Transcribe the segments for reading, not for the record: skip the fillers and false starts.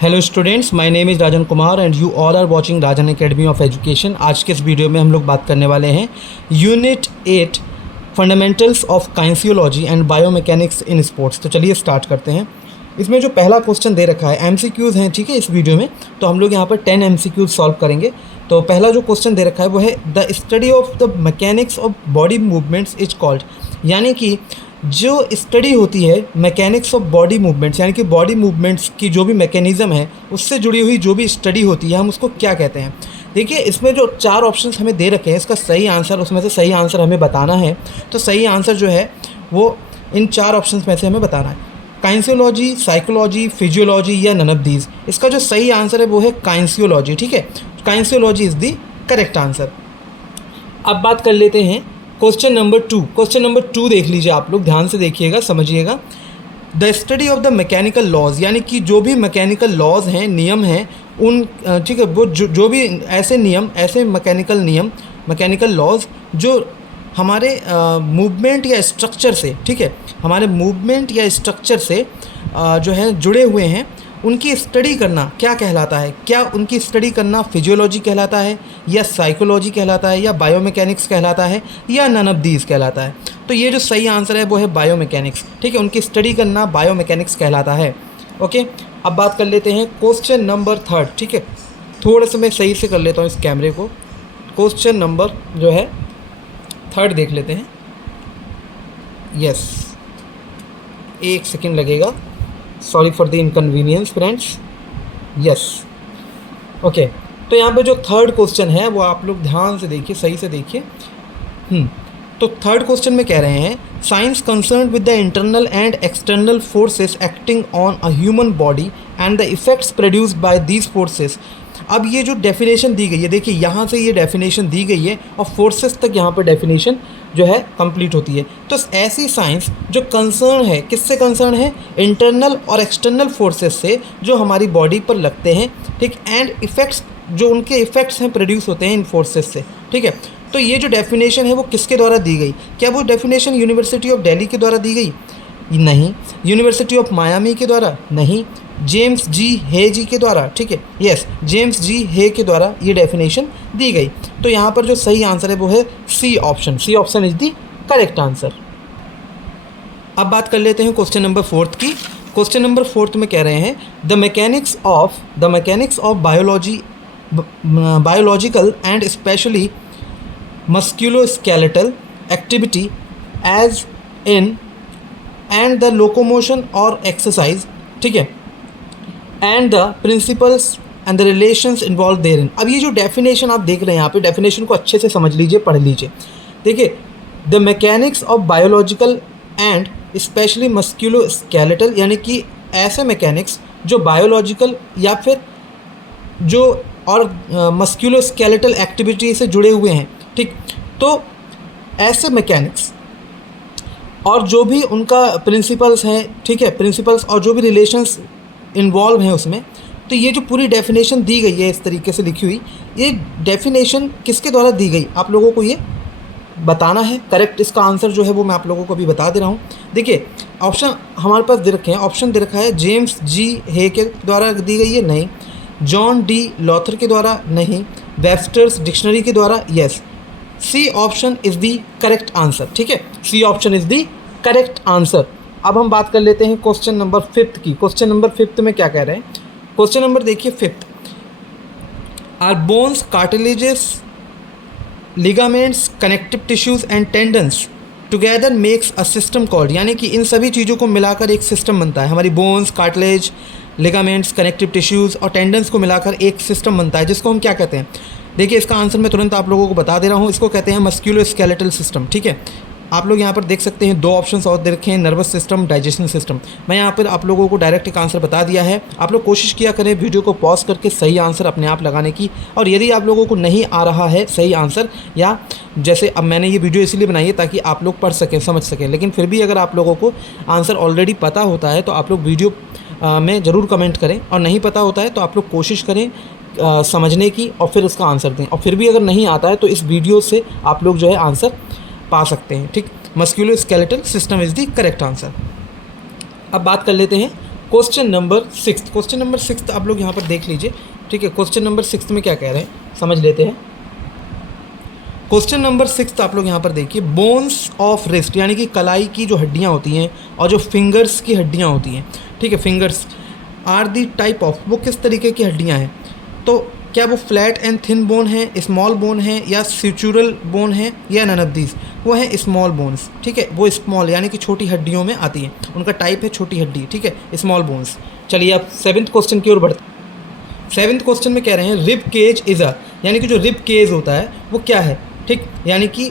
Hello students, my name is Rajan Kumar and you all are watching Rajan academy of education. आज के इस video में हम लोग बात करने वाले हैं unit 8 fundamentals of kinesiology and biomechanics in sports. तो चलिए स्टार्ट करते हैं। इसमें जो पहला क्वेश्चन दे रखा है एमसीक्यूज़ हैं, ठीक है, इस वीडियो में। तो हम लोग यहाँ पर 10 एमसीक्यूज़ सॉल्व करेंगे। तो पहला जो क्वेश्चन दे रखा है वो है the study of the mechanics of body movements is called, यानी कि जो स्टडी होती है मैकेनिक्स ऑफ बॉडी मूवमेंट्स, यानी कि बॉडी मूवमेंट्स की जो भी मैकेनिज़्म है उससे जुड़ी हुई जो भी स्टडी होती है हम उसको क्या कहते हैं। देखिए, इसमें जो 4 ऑप्शंस हमें दे रखे हैं, इसका सही आंसर, उसमें से सही आंसर हमें बताना है। तो सही आंसर जो है वो इन 4 ऑप्शंस में से हमें बताना है। काइंसियोलॉजी, साइकोलॉजी, फिजियोलॉजी या नन ऑफ दीज। इसका जो सही आंसर है वो है काइंसियोलॉजी, ठीक है। काइंसियोलॉजी इज़ द करेक्ट आंसर। अब बात कर लेते हैं क्वेश्चन नंबर 2। क्वेश्चन नंबर 2 देख लीजिए, आप लोग ध्यान से देखिएगा, समझिएगा। The study of the mechanical laws, यानी कि जो भी मैकेनिकल लॉज हैं, नियम हैं, उन, ठीक है, वो जो भी ऐसे नियम, ऐसे मैकेनिकल नियम, मैकेनिकल लॉज जो हमारे मूवमेंट या स्ट्रक्चर से, ठीक है, हमारे मूवमेंट या स्ट्रक्चर से जो है जुड़े हुए हैं, उनकी स्टडी करना क्या कहलाता है? क्या उनकी स्टडी करना फिजियोलॉजी कहलाता है, या साइकोलॉजी कहलाता है, या बायोमैकेनिक्स कहलाता है, या नन ऑफ दीज कहलाता है? तो ये जो सही आंसर है वो है बायोमैकेनिक्स, ठीक है। उनकी स्टडी करना बायोमैकेनिक्स कहलाता है। ओके, अब बात कर लेते हैं क्वेश्चन नंबर 3, ठीक है। थोड़ा सा मैं सही से कर लेता हूँ इस कैमरे को। क्वेश्चन नंबर जो है 3 देख लेते हैं। यस, 1 सेकेंड लगेगा, sorry for the inconvenience friends. Yes, okay. तो यहाँ पे जो 3rd क्वेश्चन है वो आप लोग ध्यान से देखिए, सही से देखिए। तो 3rd क्वेश्चन में कह रहे हैं science concern with the internal and external forces acting on a human body and the effects produced by these forces. अब ये जो डेफिनेशन दी गई है, देखिए यहाँ से ये डेफिनेशन दी गई है और फोर्सेस तक यहाँ पर डेफिनेशन जो है कंप्लीट होती है। तो ऐसी साइंस जो कंसर्न है, किससे कंसर्न है? इंटरनल और एक्सटर्नल फोर्सेस से जो हमारी बॉडी पर लगते हैं, ठीक, एंड इफ़ेक्ट्स, जो उनके इफ़ेक्ट्स हैं प्रोड्यूस होते हैं इन फोर्सेस से, ठीक है। तो ये जो डेफिनेशन है वो किसके द्वारा दी गई? क्या वो डेफिनेशन यूनिवर्सिटी ऑफ दिल्ली के द्वारा दी गई? नहीं। यूनिवर्सिटी ऑफ मायामी के द्वारा? नहीं। जेम्स जी हे जी के द्वारा, ठीक है, यस, जेम्स जी हे के द्वारा ये डेफिनेशन दी गई। तो यहाँ पर जो सही आंसर है वो है C option. C option is the correct answer. अब बात कर लेते हैं क्वेश्चन नंबर 4 की। क्वेश्चन नंबर 4 में कह रहे हैं the mechanics of biological and specially musculoskeletal activity as in and the locomotion और एक्सरसाइज, ठीक है, and the principles and the relations involve there in. अब ये जो डेफिनेशन आप देख रहे हैं यहाँ पे, डेफिनेशन को अच्छे से समझ लीजिए, पढ़ लीजिए। देखिए, the mechanics of biological and specially musculoskeletal, यानी कि ऐसे मैकेनिक्स जो बायोलॉजिकल या फिर जो और मस्कुलोस्केलेटल एक्टिविटी से जुड़े हुए हैं, ठीक। तो ऐसे मैकेनिक्स और जो भी उनका प्रिंसिपल्स हैं, ठीक है, प्रिंसिपल्स और जो भी रिलेशंस इन्वॉल्व हैं उसमें। तो ये जो पूरी डेफिनेशन दी गई है इस तरीके से लिखी हुई, ये डेफिनेशन किसके द्वारा दी गई आप लोगों को ये बताना है। करेक्ट इसका आंसर जो है वो मैं आप लोगों को अभी बता दे रहा हूँ। देखिए, ऑप्शन हमारे पास दे रखे हैं। ऑप्शन दे रखा है जेम्स जी हे के द्वारा दी गई है, नहीं। जॉन डी लॉथर के द्वारा, नहीं। वेबस्टर्स डिक्शनरी के द्वारा, yes. C option is the correct answer, ठीक है। C option is the correct answer. अब हम बात कर लेते हैं क्वेश्चन नंबर 5 की। क्वेश्चन नंबर 5 में क्या कह रहे हैं? क्वेश्चन नंबर देखिए 5, are bones, cartilages, ligaments, connective tissues and tendons together makes a system called, यानी कि इन सभी चीज़ों को मिलाकर एक सिस्टम बनता है। हमारी bones, cartilage, ligaments, connective tissues और टेंडन्स को मिलाकर एक सिस्टम बनता है, जिसको हम क्या कहते हैं? देखिए, इसका आंसर मैं तुरंत आप लोगों को बता दे रहा हूँ। इसको कहते हैं मस्कुलोस्केलेटल सिस्टम, ठीक है। आप लोग यहाँ पर देख सकते हैं 2 ऑप्शंस और दे रखे हैं, नर्वस सिस्टम, डाइजेशन सिस्टम। मैं यहाँ पर आप लोगों को डायरेक्ट एक आंसर बता दिया है। आप लोग कोशिश किया करें वीडियो को पॉज करके सही आंसर अपने आप लगाने की। और यदि आप लोगों को नहीं आ रहा है सही आंसर, या जैसे अब मैंने ये वीडियो इसलिए बनाई है ताकि आप लोग पढ़ सकें, समझ सकें, लेकिन फिर भी अगर आप लोगों को आंसर ऑलरेडी पता होता है तो आप लोग वीडियो में ज़रूर कमेंट करें, और नहीं पता होता है तो आप लोग कोशिश करें समझने की और फिर उसका आंसर दें। और फिर भी अगर नहीं आता है तो इस वीडियो से आप लोग जो है आंसर पा सकते हैं, ठीक। Musculoskeletal system is the correct answer. अब बात कर लेते हैं क्वेश्चन नंबर 6, क्वेश्चन नंबर 6 आप लोग यहाँ पर देख लीजिए, ठीक है। क्वेश्चन नंबर 6 में क्या कह रहे हैं समझ लेते हैं। क्वेश्चन नंबर 6 आप लोग यहाँ पर देखिए, बोन्स ऑफ रिस्ट यानी कि कलाई की जो हड्डियाँ होती हैं और जो फिंगर्स की हड्डियाँ होती हैं, ठीक है, fingers are the type of, वो किस तरीके की हड्डियाँ हैं। तो क्या वो फ्लैट एंड थिन बोन है, स्मॉल बोन है, या स्यूचुरल बोन है, या नन ऑफ दीज। वो है स्मॉल बोन्स, ठीक है, वो स्मॉल यानी कि छोटी हड्डियों में आती है, उनका टाइप है छोटी हड्डी, ठीक है, स्मॉल बोन्स। चलिए अब 7th क्वेश्चन की ओर बढ़ते हैं। 7th क्वेश्चन में कह रहे हैं रिब केज इज़ अ, यानी कि जो रिब केज होता है वो क्या है, ठीक, यानी कि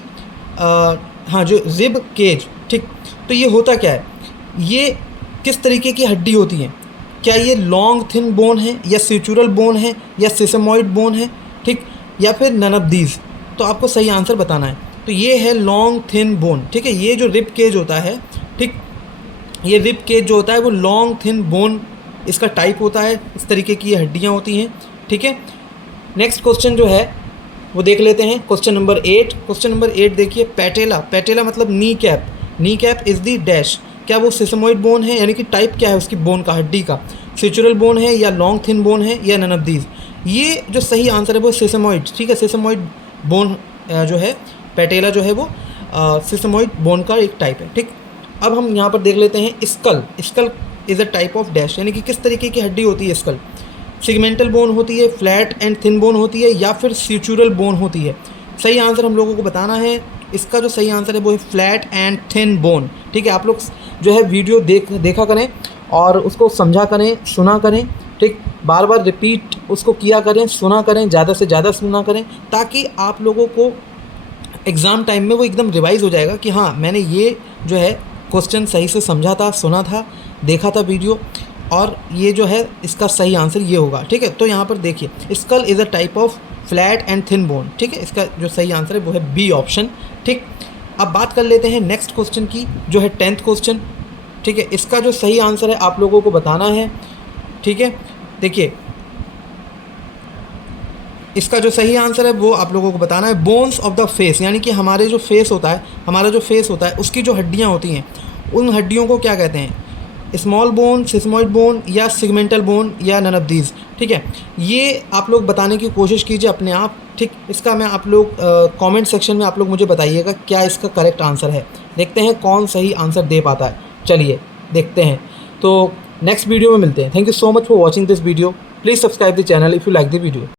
हाँ जो रिब केज, ठीक, तो ये होता क्या है, ये किस तरीके की हड्डी होती है, क्या ये लॉन्ग थिन बोन है, या स्यूचुरल बोन है, या सिसेमॉइड बोन है, ठीक, या फिर नन ऑफ दीज। तो आपको सही आंसर बताना है। तो ये है लॉन्ग थिन बोन, ठीक है, ये जो रिब केज होता है, ठीक, ये रिब केज जो होता है वो लॉन्ग थिन बोन इसका टाइप होता है, इस तरीके की ये हड्डियाँ होती हैं, ठीक है। नेक्स्ट क्वेश्चन जो है वो देख लेते हैं, क्वेश्चन नंबर 8। क्वेश्चन नंबर 8 देखिए, पैटेला, पैटेला मतलब knee cap, knee cap is the dash, क्या वो सिसेमॉइड बोन है, यानी कि टाइप क्या है उसकी बोन का, हड्डी का, स्यूचुरल बोन है, या लॉन्ग थिन बोन है, या नन ऑफ दीज। ये जो सही आंसर है वो सिसेमॉइड, ठीक है, सिसेमॉइड बोन जो है, पैटेला जो है वो सिसेमॉइड बोन का एक टाइप है, ठीक। अब हम यहाँ पर देख लेते हैं skull, skull is a type of dash, यानी कि किस तरीके की हड्डी होती है स्कल, सेगमेंटल बोन होती है, फ्लैट एंड थिन बोन होती है, या फिर स्यूचुरल बोन होती है। सही आंसर हम लोगों को बताना है, इसका जो सही आंसर है वो है फ्लैट एंड थिन बोन, ठीक है। आप लोग जो है वीडियो देखा करें और उसको समझा करें, सुना करें, ठीक, बार बार रिपीट उसको किया करें, सुना करें, ज़्यादा से ज़्यादा सुना करें, ताकि आप लोगों को एग्ज़ाम टाइम में वो एकदम रिवाइज़ हो जाएगा कि हाँ मैंने ये जो है क्वेश्चन सही से समझा था, सुना था, देखा था वीडियो, और ये जो है इसका सही आंसर ये होगा, ठीक है। तो यहाँ पर देखिए, skull is a type of flat and thin bone, ठीक है, इसका जो सही आंसर है वो है बी ऑप्शन, ठीक। अब बात कर लेते हैं नेक्स्ट क्वेश्चन की, जो है 10th क्वेश्चन, ठीक है। इसका जो सही आंसर है आप लोगों को बताना है, ठीक है। देखिए इसका जो सही आंसर है वो आप लोगों को बताना है, बोन्स ऑफ द फेस, यानी कि हमारे जो फेस होता है, हमारा जो फेस होता है उसकी जो हड्डियाँ होती हैं, उन हड्डियों को क्या कहते हैं, स्मॉल बोन, सिस्मॉइड बोन, या सिगमेंटल बोन, या नन ऑफ दीज, ठीक है। ये आप लोग बताने की कोशिश कीजिए अपने आप, ठीक। इसका मैं आप लोग कमेंट सेक्शन में आप लोग मुझे बताइएगा क्या इसका करेक्ट आंसर है, देखते हैं कौन सही आंसर दे पाता है। चलिए देखते हैं, तो नेक्स्ट वीडियो में मिलते हैं। Thank you so much for watching this video, please subscribe the channel if you like the video.